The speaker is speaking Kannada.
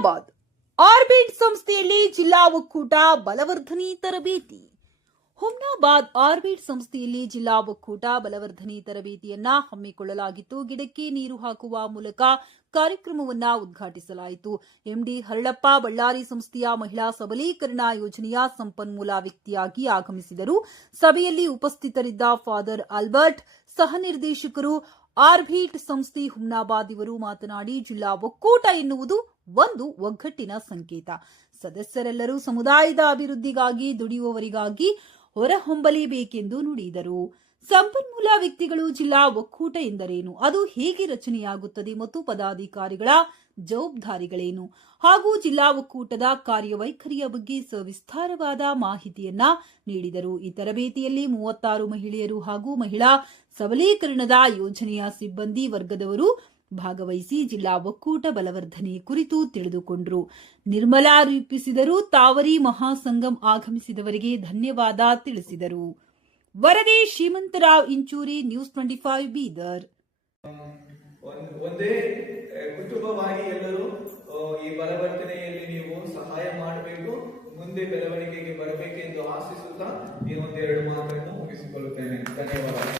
ಹುಮ್ನಾಬಾದ್ ಆರ್ಬಿಟ್ ಸಂಸ್ಥೆಯಲ್ಲಿ ಜಿಲ್ಲಾ ಒಕ್ಕೂಟ ಬಲವರ್ಧನೆ ತರಬೇತಿ. ಹುಮ್ನಾಬಾದ್ ಆರ್ಬಿಟ್ ಸಂಸ್ಥೆಯಲ್ಲಿ ಜಿಲ್ಲಾ ಒಕ್ಕೂಟ ಬಲವರ್ಧನೆ ತರಬೇತಿಯನ್ನ ಹಮ್ಮಿಕೊಳ್ಳಲಾಗಿತ್ತು. ಗಿಡಕ್ಕೆ ನೀರು ಹಾಕುವ ಮೂಲಕ ಕಾರ್ಯಕ್ರಮವನ್ನ ಉದ್ಘಾಟಿಸಲಾಯಿತು. ಎಂಡಿ ಹರಳಪ್ಪ ಬಳ್ಳಾರಿ ಸಂಸ್ಥೆಯ ಮಹಿಳಾ ಸಬಲೀಕರಣ ಯೋಜನೆಯ ಸಂಪನ್ಮೂಲ ವ್ಯಕ್ತಿಯಾಗಿ ಆಗಮಿಸಿದರು. ಸಭೆಯಲ್ಲಿ ಉಪಸ್ಥಿತರಿದ್ದ ಫಾದರ್ ಆಲ್ಬರ್ಟ್, ಸಹ ನಿರ್ದೇಶಕರು ಆರ್ಬಿಟ್ ಸಂಸ್ಥೆ ಹುಮ್ನಾಬಾದ್ ಇವರು ಮಾತನಾಡಿ, ಜಿಲ್ಲಾ ಒಕ್ಕೂಟ ಎನ್ನುವುದು ಒಂದು ಒಗ್ಗಟ್ಟಿನ ಸಂಕೇತ. ಸದಸ್ಯರೆಲ್ಲರೂ ಸಮುದಾಯದ ಅಭಿವೃದ್ಧಿಗಾಗಿ ದುಡಿಯುವವರಿಗಾಗಿ ಹೊರಹೊಮ್ಮಲೇಬೇಕೆಂದು ನುಡಿದರು. ಸಂಪನ್ಮೂಲ ವ್ಯಕ್ತಿಗಳು ಜಿಲ್ಲಾ ಒಕ್ಕೂಟ ಎಂದರೇನು, ಅದು ಹೇಗೆ ರಚನೆಯಾಗುತ್ತದೆ ಮತ್ತು ಪದಾಧಿಕಾರಿಗಳ ಜವಾಬ್ದಾರಿಗಳೇನು ಹಾಗೂ ಜಿಲ್ಲಾ ಒಕ್ಕೂಟದ ಕಾರ್ಯವೈಖರಿಯ ಬಗ್ಗೆ ಸವಿಸ್ತಾರವಾದ ಮಾಹಿತಿಯನ್ನ ನೀಡಿದರು. ಈ ತರಬೇತಿಯಲ್ಲಿ 36 ಮಹಿಳೆಯರು ಹಾಗೂ ಮಹಿಳಾ ಸಬಲೀಕರಣದ ಯೋಜನೆಯ ಸಿಬ್ಬಂದಿ ವರ್ಗದವರು ಭಾಗವಹಿಸಿ ಜಿಲ್ಲಾ ಒಕ್ಕೂಟ ಬಲವರ್ಧನೆ ಕುರಿತು ತಿಳಿದುಕೊಂಡರು. ನಿರ್ಮಲಾ ರೂಪಿಸಿದರು. ತಾವರಿ ಮಹಾಸಂಗಮ್ ಆಗಮಿಸಿದವರಿಗೆ ಧನ್ಯವಾದ ತಿಳಿಸಿದರು. ವರದಿ ಶ್ರೀಮಂತರಾವ್ ಇಂಚೂರಿ, ನ್ಯೂಸ್ 25 ಬೀದರ್. ಒಂದೇ ಕುಟುಂಬವಾಗಿ ಎಲ್ಲರೂ ಈ ಬಲವರ್ಧನೆಯಲ್ಲಿ ನೀವು ಸಹಾಯ ಮಾಡಬೇಕು, ಮುಂದೆ ಬೆಳವಣಿಗೆಗೆ ಬರಬೇಕೆಂದು ಆಶಿಸುತ್ತಾ ಈ ಒಂದೆರಡು ಮಾತನ್ನು ಮುಗಿಸಿಕೊಳ್ಳುತ್ತೇನೆ. ಧನ್ಯವಾದ.